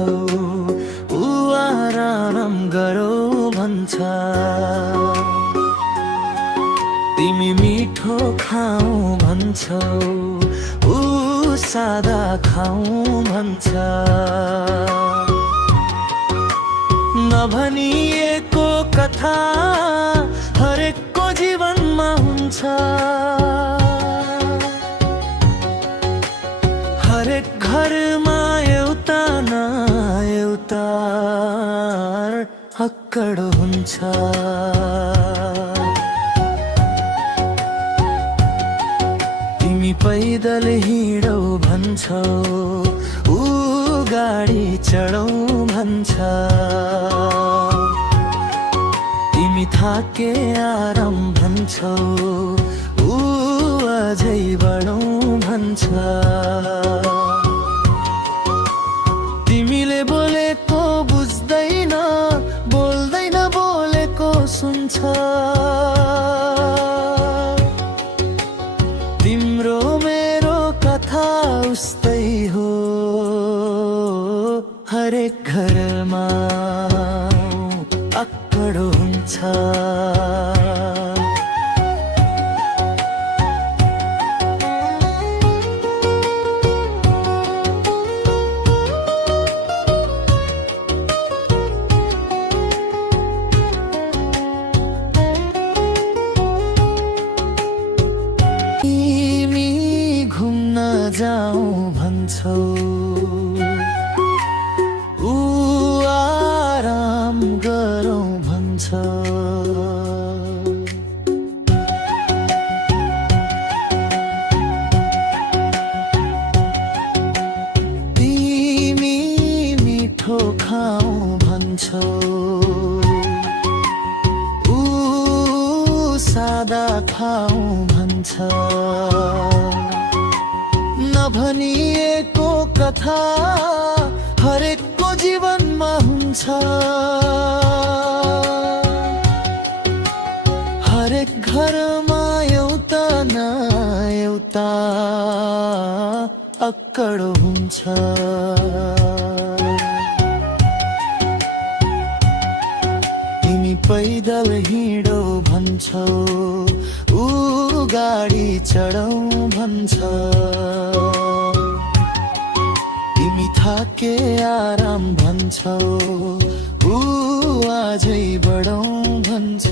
भन्छौ, ऊ आराम गरौ भन्छ। तिमी मिठो खाऊ भन्छौ, ऊ सादा खाऊ भन्छ। नभनिएको कथा हरेकको जीवनमा हुन्छ। हरेक घरमा एउटा न एउटा अक्कड हुन्छ। तिमी पैदल हिँडौ भन्छौ, ऊ गाडी चढौ भन्छ। तिमी थाके आराम भन्छौ, ऊ अझै बढौ भन्छ। तिमीले बोलेको बुझ्दैन, बोल्दैन बोलेको सुन्छ। तिम्रो मेरो कथा उस्तै हो, हरेक घरमा अक्कड हुन्छ। जाऊ भन्छौ, ऊ आराम गरौ भन्छ। तिमी मिठो खाऊ भन्छौ, ऊ सादा खाऊ भन्छ। नभनिएको कथा हरेकको जीवनमा हुन्छ। हरेक घरमा एउटा न एउटा अक्कड हुन्छ। तिमी पैदल हिँडौ भन्छौ, ऊ गाडी चढौ भन्छ। तिमी थाके आराम भन्छौ, ऊ अझै बढौ भन्छ।